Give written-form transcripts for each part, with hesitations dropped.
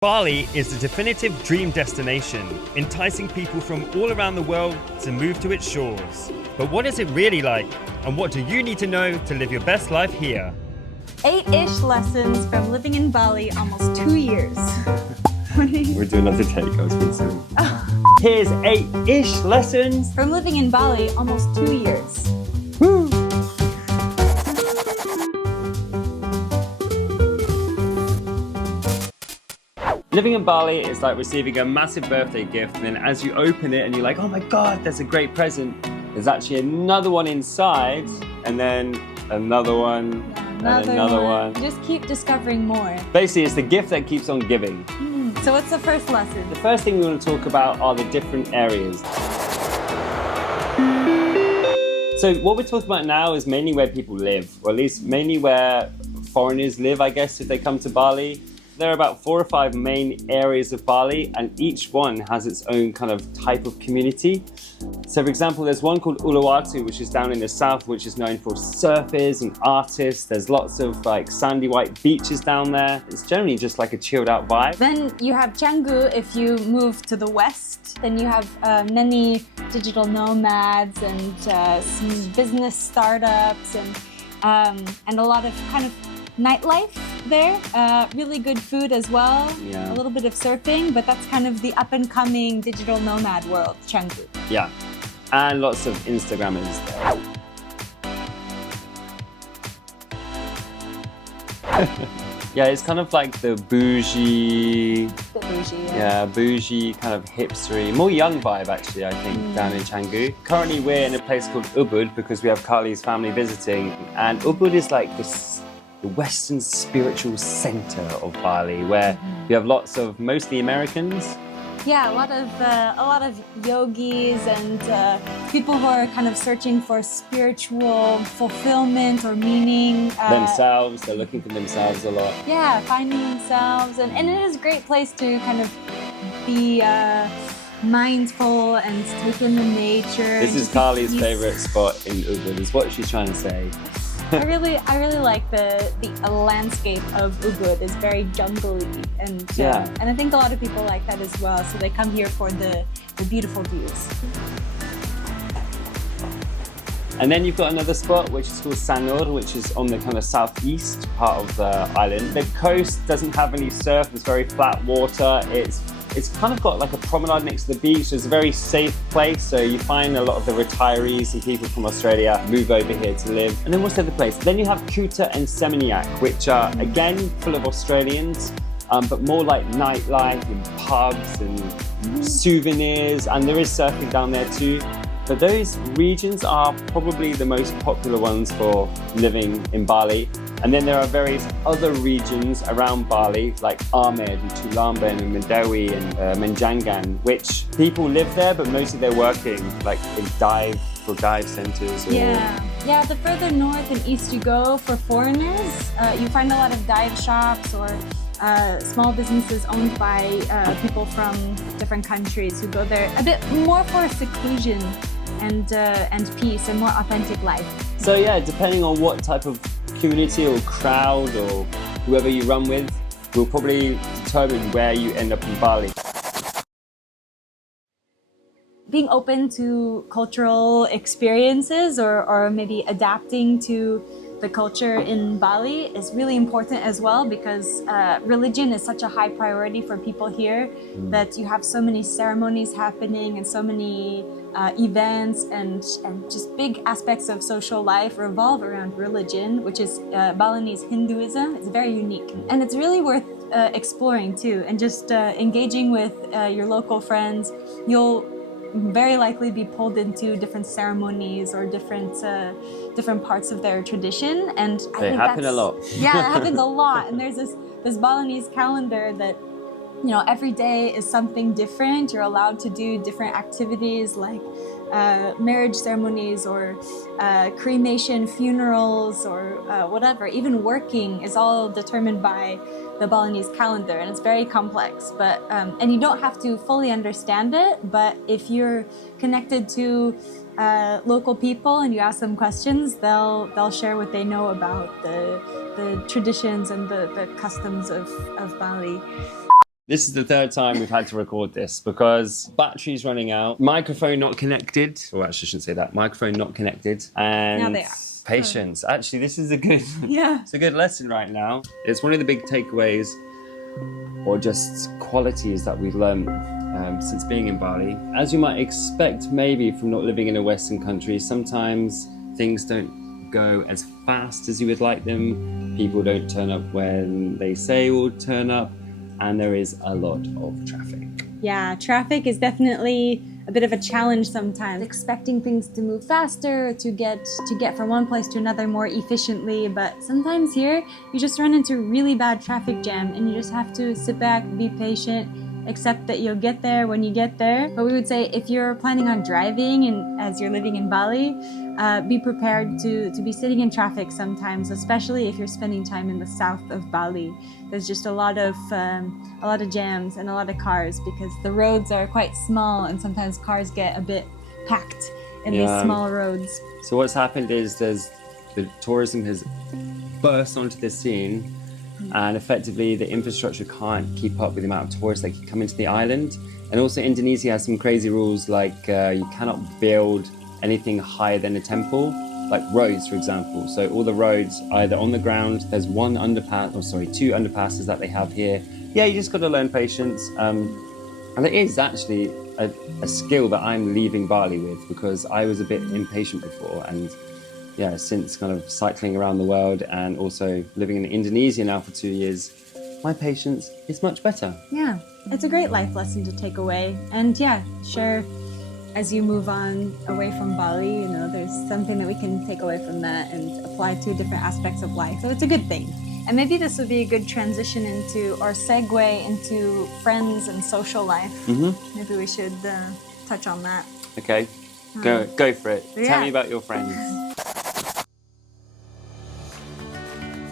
Bali is the definitive dream destination, enticing people from all around the world to move to its shores. But what is it really like? And what do you need to know to live your best life here? 8-ish lessons from living in Bali almost 2 years. We're doing another take, I was going to say. Here's 8-ish lessons From living in Bali almost 2 years. Woo! Living in Bali is like receiving a massive birthday gift, and then as you open it and you're like, oh my god, that's a great present, there's actually another one inside, and then another one, and another one. You just keep discovering more. Basically, it's the gift that keeps on giving. So what's the first lesson? The first thing we want to talk about are the different areas. So what we're talking about now is mainly where people live, or at least mainly where foreigners live, I guess, if they come to Bali. There are about 4 or 5 main areas of Bali, and each one has its own kind of type of community. So for example, there's one called Uluwatu, which is down in the south, which is known for surfers and artists. There's lots of like sandy white beaches down there. It's generally just like a chilled out vibe. Then you have Canggu if you move to the west. Then you have many digital nomads and some business startups and a lot of kind of nightlife there, really good food as well, a little bit of surfing, but that's kind of the up-and-coming digital nomad world, Canggu. Yeah, and lots of Instagrammers there. Yeah, it's kind of like the bougie, bougie kind of hipstery, more young vibe actually, I think, down in Canggu. Currently we're in a place called Ubud because we have Kerley's family visiting, and Ubud is like the Western spiritual center of Bali, where you have lots of mostly Americans. Yeah, a lot of yogis and people who are kind of searching for spiritual fulfillment or meaning. Themselves, they're looking for themselves a lot. Yeah, finding themselves, and it is a great place to kind of be mindful and take in the nature. This is Kerley's favorite spot in Ubud, is what she's trying to say. I really like the landscape of Ubud. It's very jungly, and I think a lot of people like that as well. So they come here for the beautiful views. And then you've got another spot which is called Sanur, which is on the kind of southeast part of the island. The coast doesn't have any surf. It's very flat water. It's kind of got like a promenade next to the beach, so it's a very safe place. So you find a lot of the retirees and people from Australia move over here to live. And then what's the other place? Then you have Kuta and Seminyak, which are again full of Australians, but more like nightlife and pubs and souvenirs, and there is surfing down there too. But those regions are probably the most popular ones for living in Bali. And then there are various other regions around Bali, like Ahmed and Tulamben and Mendawi and Menjangan, which people live there, but mostly they're working like in dive centers. Yeah, the further north and east you go for foreigners, you find a lot of dive shops or small businesses owned by people from different countries who go there a bit more for seclusion and peace and more authentic life. So yeah, depending on what type of community or crowd or whoever you run with will probably determine where you end up in Bali. Being open to cultural experiences or maybe adapting to the culture in Bali is really important as well, because religion is such a high priority for people here that you have so many ceremonies happening and so many events and just big aspects of social life revolve around religion, which is Balinese Hinduism. It's very unique, and it's really worth exploring too, and just engaging with your local friends. You'll very likely be pulled into different ceremonies or different parts of their tradition, and I think happen a lot. Yeah, it happens a lot. And there's this Balinese calendar that, you know, every day is something different. You're allowed to do different activities like marriage ceremonies or cremation, funerals, or whatever. Even working is all determined by the Balinese calendar, and it's very complex. But and you don't have to fully understand it, but if you're connected to local people and you ask them questions, they'll share what they know about the traditions and the customs of Bali. This is the third time we've had to record this because battery's running out, microphone not connected. Or actually, I shouldn't say that. Microphone not connected, and Now they are. patience. Actually, this is a good, it's a good lesson right now. It's one of the big takeaways, or just qualities that we've learned since being in Bali. As you might expect, maybe from not living in a Western country, sometimes things don't go as fast as you would like them. People don't turn up when they say will turn up. And there is a lot of traffic. Yeah, traffic is definitely a bit of a challenge sometimes. Expecting things to move faster, to get from one place to another more efficiently, but sometimes here you just run into a really bad traffic jam and you just have to sit back, be patient, accept that you'll get there when you get there. But we would say if you're planning on driving and as you're living in Bali, be prepared to be sitting in traffic sometimes, especially if you're spending time in the south of Bali. There's just a lot of jams and a lot of cars because the roads are quite small and sometimes cars get a bit packed in these small roads. So what's happened is the tourism has burst onto the scene, and effectively the infrastructure can't keep up with the amount of tourists that can come into the island. And also Indonesia has some crazy rules like you cannot build anything higher than a temple, like roads, for example. So all the roads either on the ground, there's two underpasses that they have here. Yeah, you just got to learn patience. And it is actually a skill that I'm leaving Bali with because I was a bit impatient before. And yeah, since kind of cycling around the world and also living in Indonesia now for 2 years, my patience is much better. Yeah, it's a great life lesson to take away. And yeah, share as you move on away from Bali, you know, there's something that we can take away from that and apply to different aspects of life. So it's a good thing. And maybe this would be a good transition into, or segue into friends and social life. Mm-hmm. Maybe we should touch on that. Okay, go for it. Yeah. Tell me about your friends.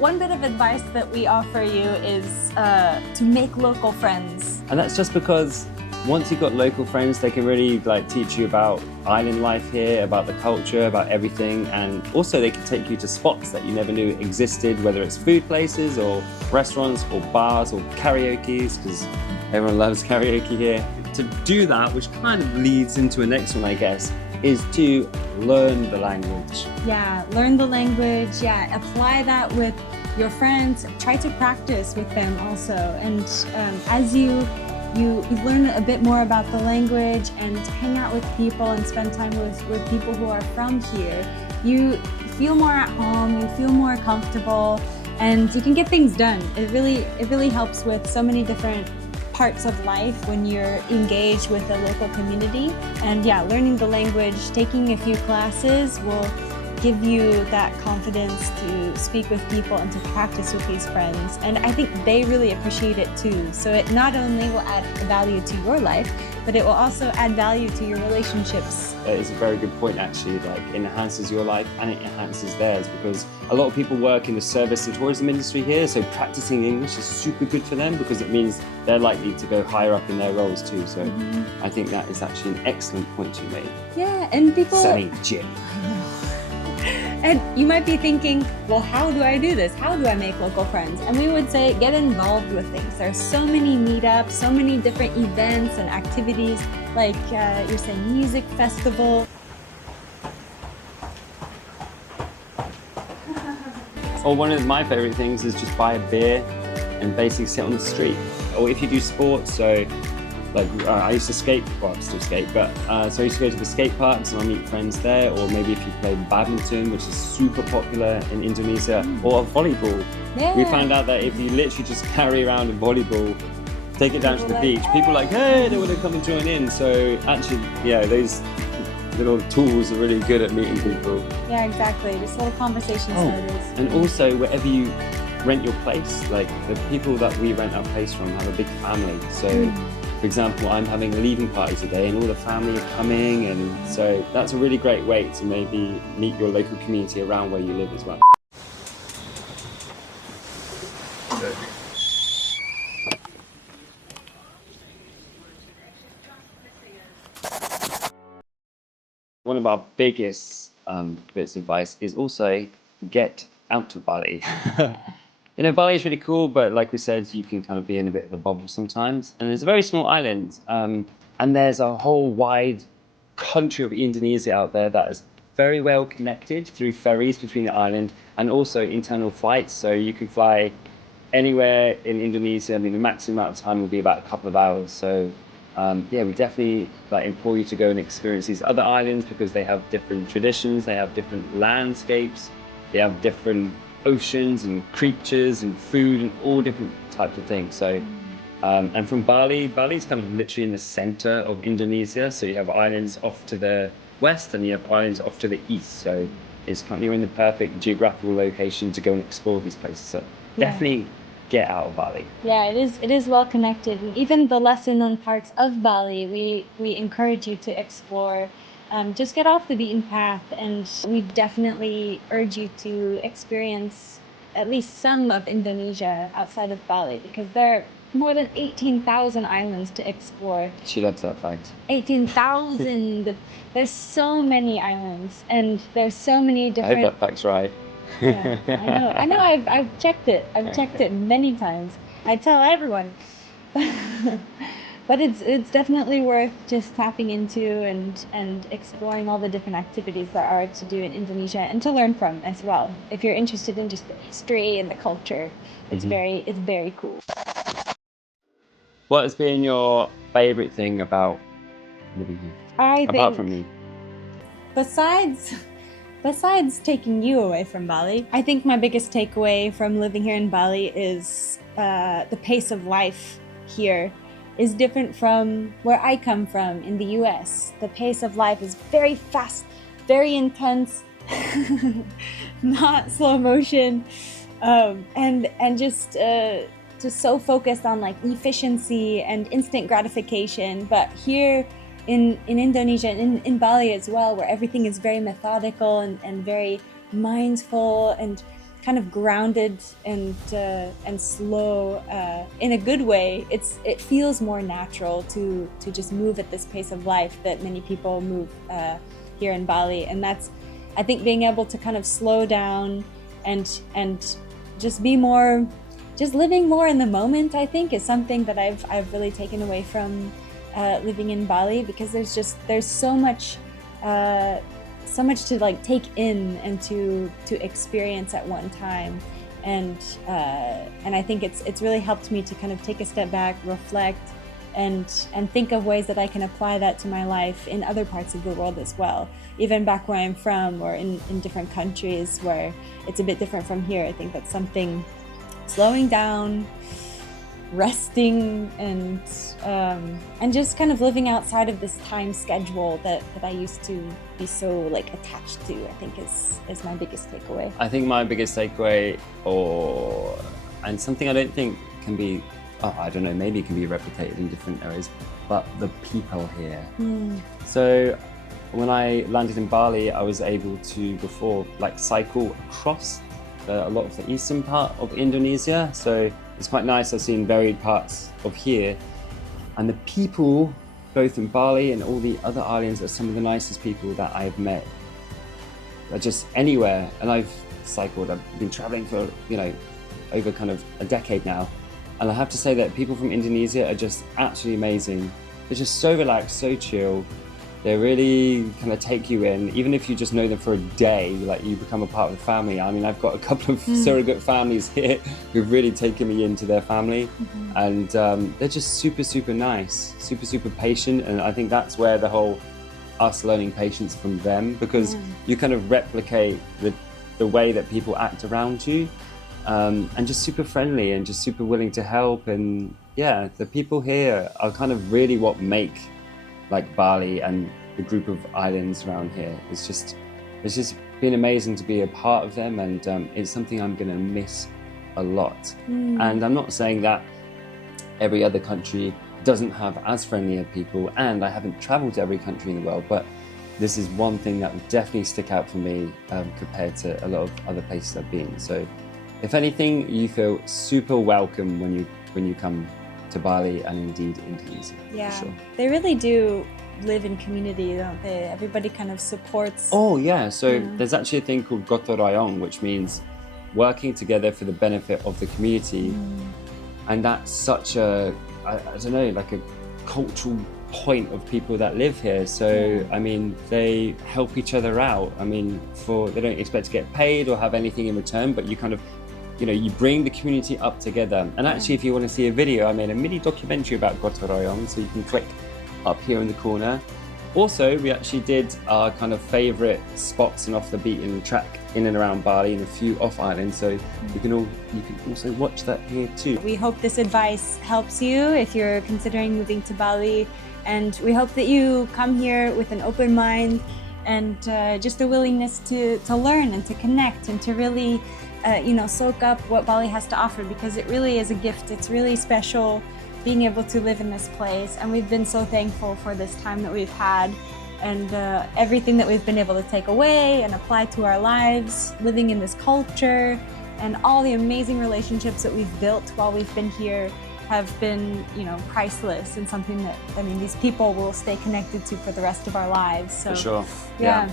One bit of advice that we offer you is to make local friends. And that's just because once you've got local friends, they can really teach you about island life here, about the culture, about everything. And also they can take you to spots that you never knew existed, whether it's food places or restaurants or bars or karaoke's, because everyone loves karaoke here. To do that, which kind of leads into a next one, I guess, is to learn the language. Yeah, learn the language. Yeah, apply that with your friends. Try to practice with them also. And as you learn a bit more about the language and hang out with people and spend time with people who are from here, you feel more at home, you feel more comfortable, and you can get things done. It really helps with so many different parts of life when you're engaged with a local community. And yeah, learning the language, taking a few classes will give you that confidence to speak with people and to practice with these friends. And I think they really appreciate it too. So it not only will add value to your life, but it will also add value to your relationships. It's a very good point actually, it enhances your life and it enhances theirs, because a lot of people work in the service and tourism industry here, so practicing English is super good for them because it means they're likely to go higher up in their roles too. So I think that is actually an excellent point you made. Yeah, and people... Selling gin. And you might be thinking, well, how do I do this? How do I make local friends? And we would say, get involved with things. There are so many meetups, so many different events and activities, like you're saying music festival. Or one of my favorite things is just buy a beer and basically sit on the street. Or if you do sports, so I used to skate, well I still skate, but so I used to go to the skate parks and I'll meet friends there, or maybe if you play badminton, which is super popular in Indonesia, or volleyball. Yeah. We found out that if you literally just carry around a volleyball, take it down to the beach, people are like, hey, they want to come and join in. So actually, yeah, those little tools are really good at meeting people. Yeah, exactly, just little conversation starters. And also wherever you rent your place, like the people that we rent our place from have a big family. So for example, I'm having a leaving party today and all the family are coming, and so that's a really great way to maybe meet your local community around where you live as well. One of our biggest bits of advice is also get out of Bali. You know, Bali is really cool, but like we said, you can kind of be in a bit of a bubble sometimes. And it's a very small island, and there's a whole wide country of Indonesia out there that is very well connected through ferries between the island and also internal flights. So you can fly anywhere in Indonesia. I mean, the maximum amount of time will be about a couple of hours. So yeah, we definitely like implore you to go and experience these other islands because they have different traditions, they have different landscapes, they have different oceans and creatures and food and all different types of things. So and from Bali's kind of literally in the center of Indonesia. So you have islands off to the west and you have islands off to the east. So it's kind of, you're in the perfect geographical location to go and explore these places. So definitely get out of Bali. Yeah, it is well connected. And even the lesser known parts of Bali, we encourage you to explore. Just get off the beaten path, and we definitely urge you to experience at least some of Indonesia outside of Bali, because there are more than 18,000 islands to explore. She loves that fact. 18,000! There's so many islands, and there's so many I different... hope that fact's right. Yeah, I know. I've checked it. I've checked it many times. I tell everyone. But it's definitely worth just tapping into and exploring all the different activities there are to do in Indonesia and to learn from as well. If you're interested in just the history and the culture, it's very cool. What has been your favorite thing about living here? Apart from me. Besides taking you away from Bali, I think my biggest takeaway from living here in Bali is the pace of life here is different from where I come from in the US. The pace of life is very fast, very intense, not slow motion, and just so focused on like efficiency and instant gratification. But here in Indonesia and in Bali as well, where everything is very methodical and very mindful and kind of grounded and slow in a good way. It feels more natural to just move at this pace of life that many people move here in Bali, and that's, I think, being able to kind of slow down and just be more, just living more in the moment, I think, is something that I've really taken away from living in Bali, because there's so much to like take in and to experience at one time, and I think it's really helped me to kind of take a step back, reflect, and think of ways that I can apply that to my life in other parts of the world as well, even back where I'm from or in different countries where it's a bit different from here. I think that's something, slowing down, resting, and just kind of living outside of this time schedule that I used to be so like attached to, I think is my biggest takeaway. I think my biggest takeaway, and something I don't think can be, I don't know, maybe it can be replicated in different areas, but the people here. So when I landed in Bali, I was able to before like cycle across a lot of the eastern part of Indonesia. So it's quite nice. I've seen varied parts of here, and the people, both in Bali and all the other islands, are some of the nicest people that I've met. Just anywhere, and I've cycled. I've been traveling for over kind of a decade now, and I have to say that people from Indonesia are just absolutely amazing. They're just so relaxed, so chill. They really kind of take you in, even if you just know them for a day, like you become a part of the family. I mean, I've got a couple of surrogate families here who've really taken me into their family, and they're just super, super nice, super, super patient. And I think that's where the whole us learning patience from them, because you kind of replicate the way that people act around you, and just super friendly and just super willing to help. And yeah, the people here are kind of really what make like Bali and the group of islands around here. It's just been amazing to be a part of them, and it's something I'm gonna miss a lot. And I'm not saying that every other country doesn't have as friendly of people, and I haven't traveled to every country in the world, but this is one thing that would definitely stick out for me compared to a lot of other places I've been. So if anything, you feel super welcome when you come to Bali and indeed Indonesia. Yeah, for sure. They really do live in community, don't they? Everybody kind of supports. Oh yeah, so there's actually a thing called Gotong Royong, which means working together for the benefit of the community. And that's such a, I don't know, like a cultural point of people that live here. So, I mean, they help each other out. I mean, they don't expect to get paid or have anything in return, but you kind of, you know, you bring the community up together. And actually, if you want to see a video, I made a mini documentary about Gotong, so you can click up here in the corner. Also, we actually did our kind of favorite spots and off the beaten track in and around Bali and a few off island. So you can also watch that here too. We hope this advice helps you if you're considering moving to Bali, and we hope that you come here with an open mind and just a willingness to learn and to connect and to really soak up what Bali has to offer, because it really is a gift. It's really special being able to live in this place, and we've been so thankful for this time that we've had and everything that we've been able to take away and apply to our lives, living in this culture, and all the amazing relationships that we've built while we've been here have been, priceless, and something that, these people will stay connected to for the rest of our lives. So, for sure. Yeah.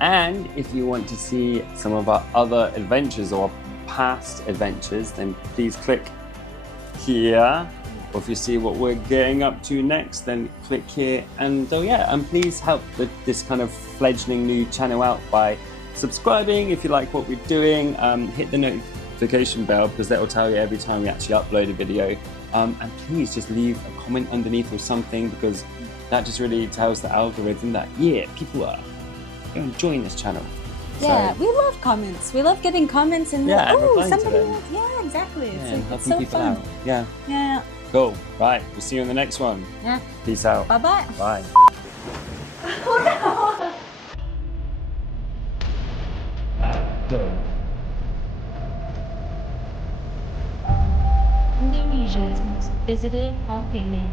And if you want to see some of our other adventures or past adventures, then please click here. Or if you see what we're getting up to next, then click here. And and please help this kind of fledgling new channel out by subscribing if you like what we're doing. Hit the notification bell, because that will tell you every time we actually upload a video. And please just leave a comment underneath or something, because that just really tells the algorithm that, people are enjoying this channel. Yeah, we love comments. We love getting comments and somebody else. Yeah, exactly. It's so people fun. out. Yeah. Cool. Right. We'll see you in the next one. Yeah. Peace out. Bye-bye. Bye. Indonesia's most visited volcano.